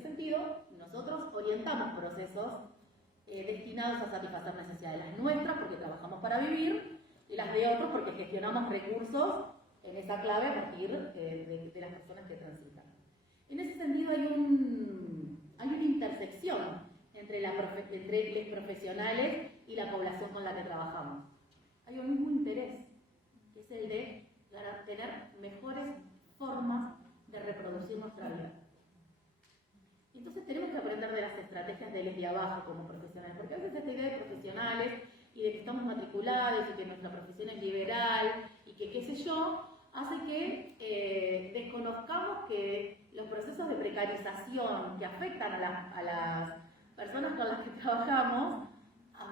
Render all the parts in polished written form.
ese sentido, nosotros orientamos procesos destinados a satisfacer necesidades, las nuestras porque trabajamos para vivir y las de otros porque gestionamos recursos en esa clave a partir de las personas que transitan. En ese sentido hay una intersección entre los profesionales y la población con la que trabajamos. Hay un mismo interés, que es el de tener mejores formas de reproducir nuestra vida. Y entonces tenemos que aprender de las estrategias de desde abajo como profesionales, porque a veces esta idea de profesionales y de que estamos matriculados y que nuestra profesión es liberal y que qué sé yo, hace que desconozcamos que los procesos de precarización que afectan a las personas con las que trabajamos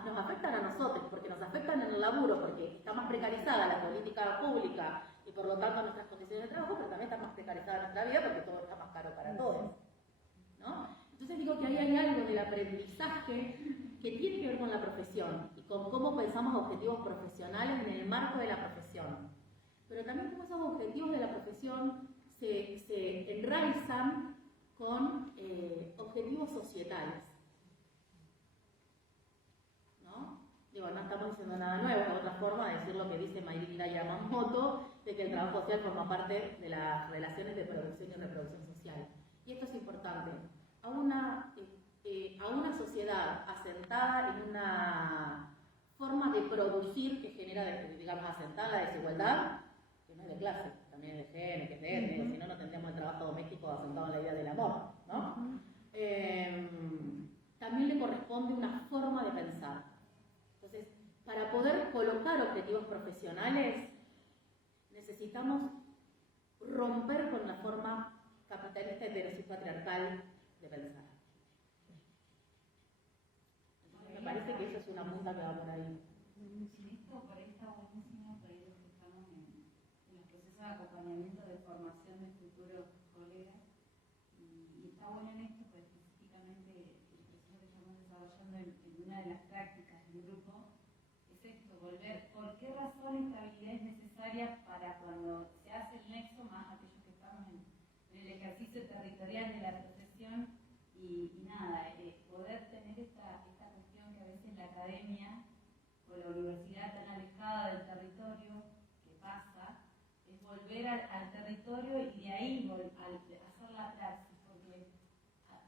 nos afectan a nosotros, porque nos afectan en el laburo, porque está más precarizada la política pública y por lo tanto nuestras condiciones de trabajo, pero también está más precarizada nuestra vida porque todo está más caro para todos, ¿no? Entonces digo que ahí hay algo del aprendizaje que tiene que ver con la profesión y con cómo pensamos objetivos profesionales en el marco de la profesión, pero también cómo esos objetivos de la profesión se enraizan con objetivos societales. Digo, no estamos diciendo nada nuevo, es otra forma de decir lo que dice Mayrinda Yamamoto, de que el trabajo social forma parte de las relaciones de producción y reproducción social. Y esto es importante. A una sociedad asentada en una forma de producir que genera, digamos, asentada la desigualdad, que no es de clase, también es de género, que es de étnico, si no, no tendríamos el trabajo doméstico asentado en la idea del amor, ¿no? También le corresponde una forma de pensar. Entonces, para poder colocar objetivos profesionales, necesitamos romper con la forma capitalista heteropatriarcal de pensar. Entonces, me parece que eso es una punta que va por ahí. Esto por ahí está buenísimo para ir los que estamos en los procesos de acompañamiento de formación de futuros colegas. Y está bueno en esto, porque específicamente el proceso que estamos desarrollando en una de las prácticas del grupo es esto, volver por qué razón esta habilidad es necesaria para cuando se hace el nexo, más aquellos que estamos en el ejercicio territorial de la profesión y nada, poder tener esta cuestión que a veces la academia o la universidad tan alejada del territorio que pasa, es volver al territorio y de ahí hacer la praxis, porque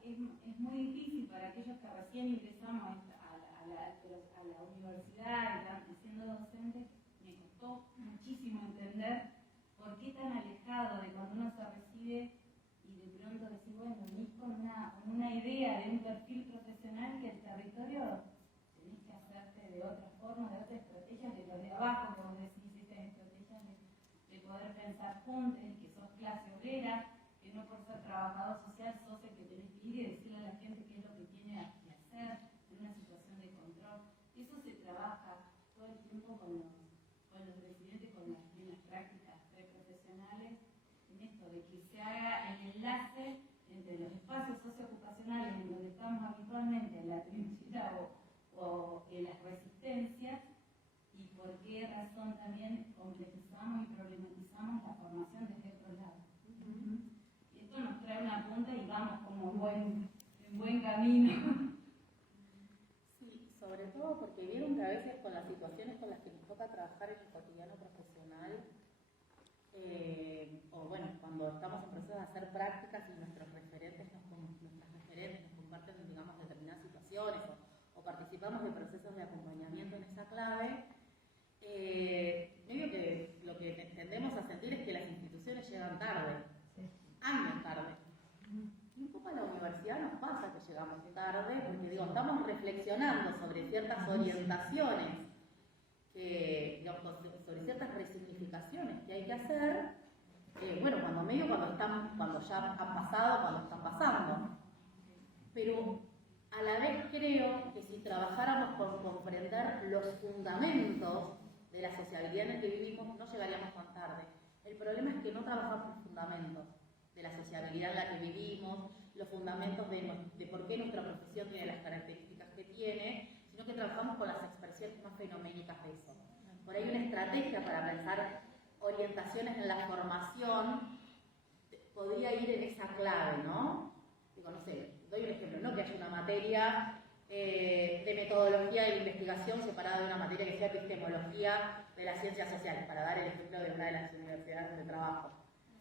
es muy difícil para aquellos que recién ingresamos a la universidad y siendo docentes, me costó muchísimo entender por qué tan alejado de cuando uno se recibe y de pronto decir, bueno, venís con una idea de un perfil profesional que el territorio tenés que hacerte de otra forma, de otra estrategia, de los de abajo, como decís, estas estrategias de poder pensar juntos, que sos clase obrera, que no por ser trabajador social sos el que tenés que ir y decirle a la gente qué es lo que tiene que hacer en una situación de control. Eso se trabaja todo el tiempo con los residentes, en las prácticas preprofesionales, en esto de que se haga el enlace entre los espacios socioocupacionales en donde estamos habitualmente, en la trinchera o en las resistencias, y por qué razón también complejizamos y problematizamos la formación desde otro lado. Y esto nos trae una punta y vamos como en buen camino. Sí, sobre todo porque vieron que a veces con las situaciones con las que nos toca trabajar en el cotidiano profesional, o bueno, cuando estamos en proceso de hacer prácticas y nuestras referentes nos comparten, digamos, determinadas situaciones o participamos de procesos de acompañamiento en esa clave, medio que lo que tendemos a sentir es que las instituciones llegan tarde, años tarde. Y un poco a la universidad nos pasa que llegamos tarde, porque digo, estamos reflexionando sobre ciertas orientaciones, digamos, sobre ciertas resignificaciones que hay que hacer, bueno, cuando ya han pasado, cuando están pasando. Pero a la vez creo que si trabajáramos por comprender los fundamentos de la sociabilidad en la que vivimos, no llegaríamos tan tarde. El problema es que no trabajamos los fundamentos de la sociabilidad en la que vivimos, los fundamentos de por qué nuestra profesión tiene las características que tiene, sino que trabajamos con las expresiones más fenoménicas de eso. Por ahí una estrategia para pensar orientaciones en la formación podría ir en esa clave, ¿no? digo, no sé, doy un ejemplo, no que haya una materia de metodología de la investigación separada de una materia que sea epistemología de las ciencias sociales, para dar el ejemplo de una de las universidades de trabajo,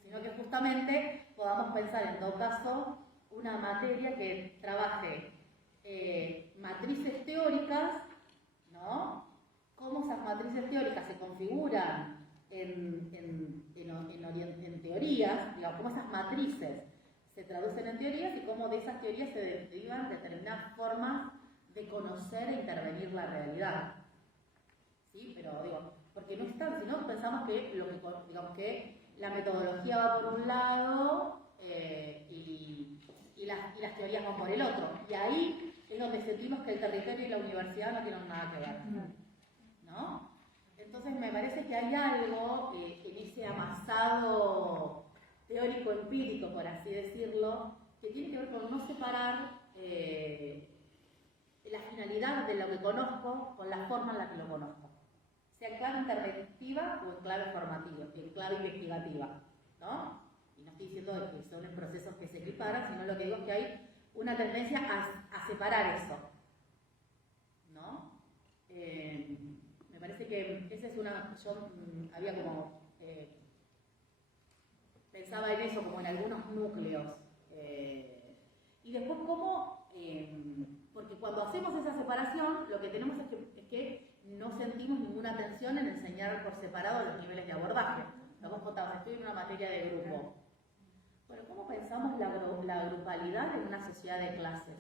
sino que justamente podamos pensar en todo caso una materia que trabaje matrices teóricas, ¿no? Cómo esas matrices teóricas se configuran en teorías, digamos, cómo esas matrices se traducen en teorías y cómo de esas teorías se derivan determinadas formas de conocer e intervenir la realidad. ¿Sí? Pero digo, porque no están, si no pensamos que, digamos que la metodología va por un lado y las teorías van por el otro. Y ahí es donde sentimos que el territorio y la universidad no tienen nada que ver, ¿no? Entonces me parece que hay algo en ese amasado teórico-empírico, por así decirlo, que tiene que ver con no separar la finalidad de lo que conozco con la forma en la que lo conozco, sea en clave interventiva o en clave formativa, en clave investigativa, ¿no? Y no estoy diciendo que son procesos que se equiparan, sino lo que digo es que hay una tendencia a separar eso, ¿no? Me parece que esa es una... Yo había como... pensaba en eso como en algunos núcleos. Y después cómo... porque cuando hacemos esa separación, lo que tenemos es que no sentimos ninguna tensión en enseñar por separado los niveles de abordaje. Lo hemos contado, estoy en una materia de grupo. Bueno, ¿cómo pensamos la grupalidad en una sociedad de clases?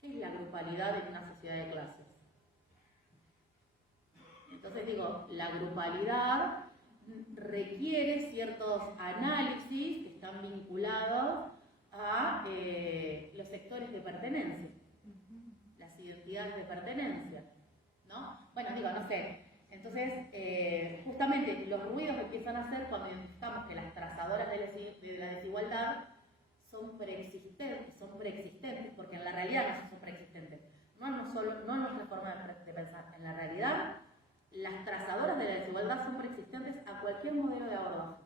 ¿Qué es la grupalidad en una sociedad de clases? Entonces digo, la grupalidad requiere ciertos análisis que están vinculados a los sectores de pertenencia, las identidades de pertenencia, ¿no? Bueno, digo, no sé. Entonces, justamente los ruidos que empiezan a hacer cuando identificamos que las trazadoras de la desigualdad son preexistentes, porque en la realidad no son preexistentes. No en nuestra forma de pensar. En la realidad, las trazadoras de la desigualdad son preexistentes a cualquier modelo de abordaje.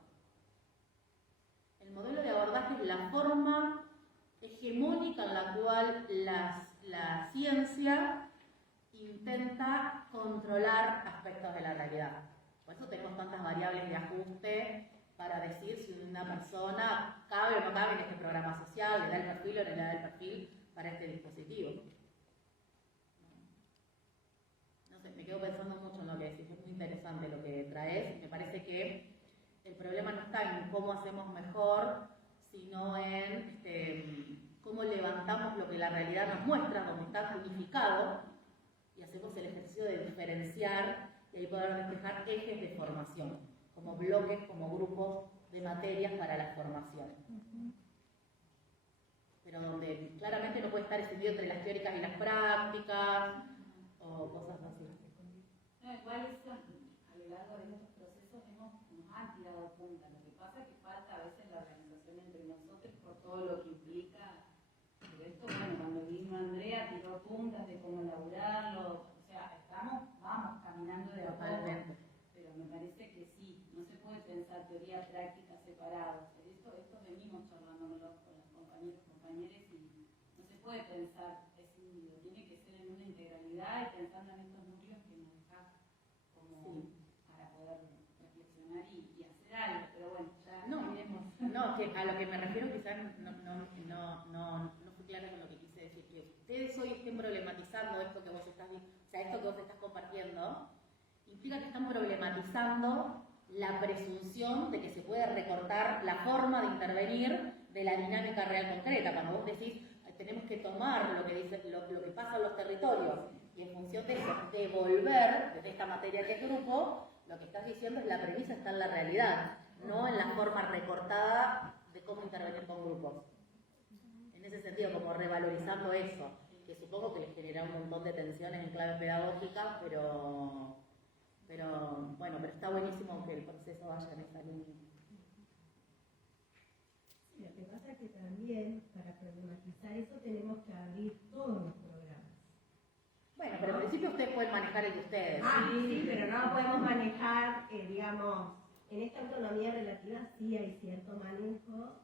El modelo de abordaje es la forma hegemónica en la cual la ciencia intenta controlar aspectos de la realidad. Por eso tenemos tantas variables de ajuste para decir si una persona cabe o no cabe en este programa social, le da el perfil o no le da el perfil para este dispositivo. No sé, me quedo pensando mucho en lo que decís, es muy interesante lo que traes. Me parece que el problema no está en cómo hacemos mejor, sino en cómo levantamos lo que la realidad nos muestra, donde está unificado, y hacemos el ejercicio de diferenciar y ahí poder despejar ejes de formación, como bloques, como grupos de materias para la formación. Pero donde claramente no puede estar extendido entre las teóricas y las prácticas, o cosas así. No, igual eso, a lo largo de estos procesos nos han tirado punta. Lo que pasa es que falta a veces la organización entre nosotros por todo lo que implica. Pero esto, bueno, cuando vino Andrea tiró puntas de cómo elaborarlo. O sea, vamos caminando de a poco. Pero me parece que sí, no se puede pensar teoría práctica separados. Esto venimos charlando con los compañeros y compañeras y no se puede pensar escindido. Tiene que ser en una integralidad y pensando en estos núcleos que nos deja como para poder reflexionar y hacer algo. Pero bueno, ya no iremos. No, que a lo que me refiero quizás no fui clara con lo que quise decir. Que ustedes hoy estén problematizando esto que vos estás diciendo, o sea, esto que vos estás compartiendo, implica que están problematizando la presunción de que se puede recortar la forma de intervenir de la dinámica real concreta. Cuando vos decís, tenemos que tomar lo que pasa en los territorios y en función de eso, devolver desde esta materia que es grupo, lo que estás diciendo es la premisa está en la realidad, no en la forma recortada de cómo intervenir con grupos. En ese sentido, como revalorizando eso, que supongo que les genera un montón de tensiones en clave pedagógica, pero bueno, pero está buenísimo que el proceso vaya en esa línea. Lo que pasa es que también, para problematizar eso, tenemos que abrir todos los programas. Bueno, pero en principio ustedes pueden manejar el de ustedes. Sí, pero no podemos manejar, digamos, en esta autonomía relativa sí hay cierto manejo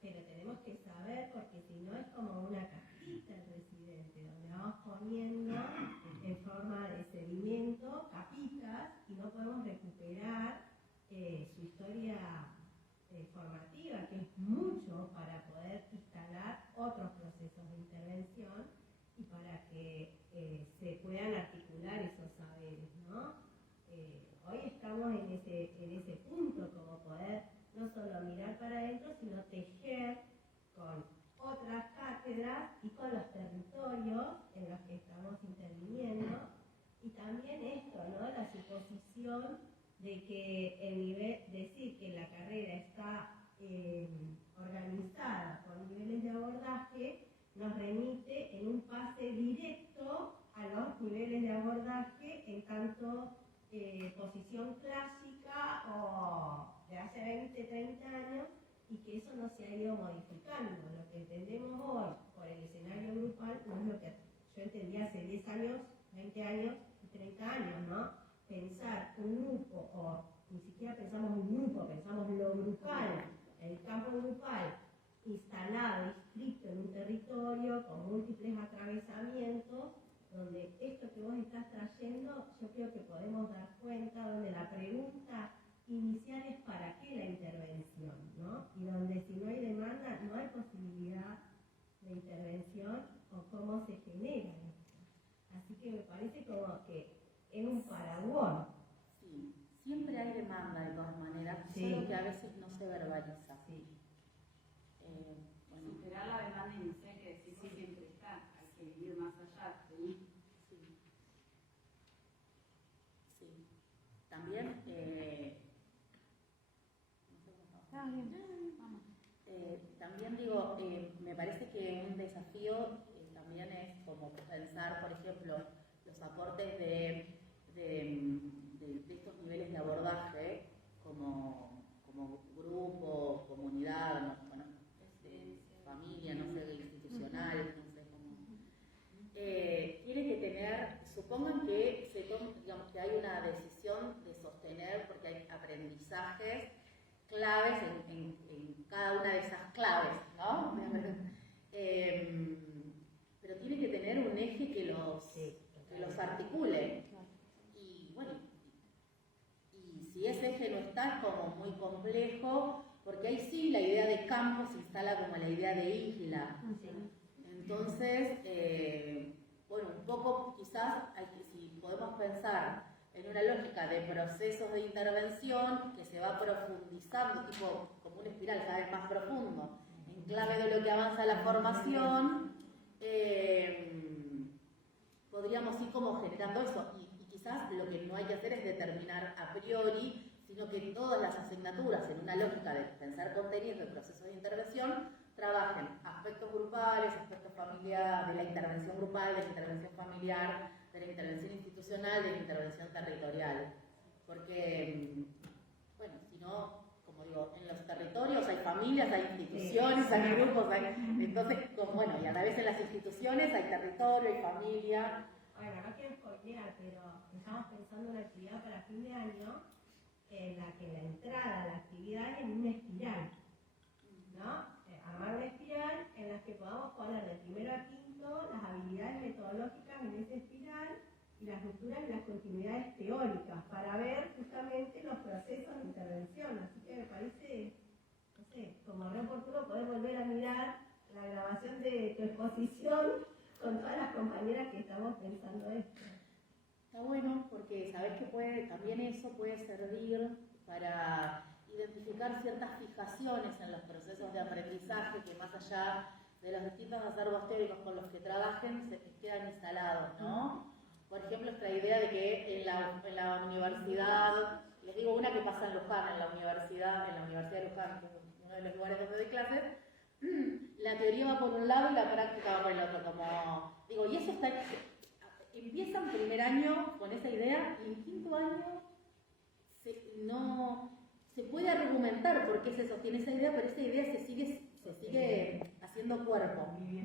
pero tenemos que saber, porque si no es como una cajita el residente, donde vamos poniendo en forma de sedimento capitas y no podemos recuperar su historia formativa, que es mucho para poder instalar otros procesos de intervención y para que se puedan articular esos saberes, ¿no? Hoy estamos en ese punto, como poder no solo mirar para adentro, sino tejer con otras cátedras y con los territorios en los que estamos interviniendo. Y también esto, ¿no? La suposición de que el nivel, decir que la carrera está organizada por niveles de abordaje, nos remite en un pase directo a los niveles de abordaje en tanto posición clásica o de hace 20, 30 años, y que eso no se ha ido modificando. Lo que entendemos hoy por el escenario grupal no es lo que yo entendía hace 10 años, 20 años y 30 años, ¿no? Pensar un grupo, o ni siquiera pensamos un grupo, pensamos lo grupal, el campo grupal, instalado, inscrito en un territorio con múltiples atravesamientos, donde esto que vos estás trayendo, yo creo que podemos dar cuenta, donde la pregunta inicial es ¿para qué la intervención? ¿No? Y donde si no hay demanda, no hay posibilidad de intervención o cómo se genera esto. Así que me parece como que es un paraguas. Sí, siempre hay demanda de todas maneras, Sí. solo que a veces no se verbaliza. Sí. Bueno, Superar la demanda inicial que decimos siempre está, hay que ir más allá. ¿Sí? sí. Sí. También, no sé cómo estamos. También digo, me parece que un desafío también es como pensar, por ejemplo, los aportes de estos niveles de abordaje como grupo, comunidad, ¿no? Bueno, familia, no sé, institucional, no sé cómo. Tiene que tener, supongan que digamos que hay una decisión de sostener, porque hay aprendizajes claves en cada una de esas claves, ¿no? Pero tiene que tener un eje que los articule. Y bueno, y si ese eje no está, es como muy complejo, porque ahí sí la idea de campo se instala como la idea de isla. Entonces, bueno, un poco quizás si podemos pensar en una lógica de procesos de intervención que se va profundizando, tipo como una espiral cada vez más profundo, en clave de lo que avanza la formación, podríamos ir como generando eso. Y quizás lo que no hay que hacer es determinar a priori, sino que todas las asignaturas, en una lógica de pensar contenidos de procesos de intervención, trabajen aspectos grupales, aspectos familiares, de la intervención grupal, de la intervención familiar, de la intervención institucional, de la intervención territorial. Porque, bueno, si no, como digo, en los territorios hay familias, hay instituciones, hay grupos, entonces, bueno, y a la vez en las instituciones hay territorio, hay familia. Bueno, no quiero spoilear, pero estamos pensando en una actividad para fin de año en la que la entrada a la actividad es en una espiral, ¿no? Armar una espiral en la que podamos poner de primero a quinto las habilidades metodológicas en esa espiral y las rupturas y las continuidades teóricas para ver justamente los procesos de intervención. Así que me parece, no sé, como re oportuno poder volver a mirar la grabación de tu exposición con todas las compañeras que estamos pensando esto. Está bueno porque sabés que también eso puede servir para identificar ciertas fijaciones en los procesos de aprendizaje que más allá de los distintos acervos teóricos con los que trabajen se quedan instalados, ¿no? Por ejemplo, esta idea de que en la universidad, les digo una que pasa en Luján, en la Universidad de Luján, que es uno de los lugares donde doy clases, la teoría va por un lado y la práctica va por el otro, como digo, y eso está, empieza en primer año con esa idea y en quinto año se puede argumentar por qué se sostiene esa idea, pero esa idea se sigue haciendo cuerpo.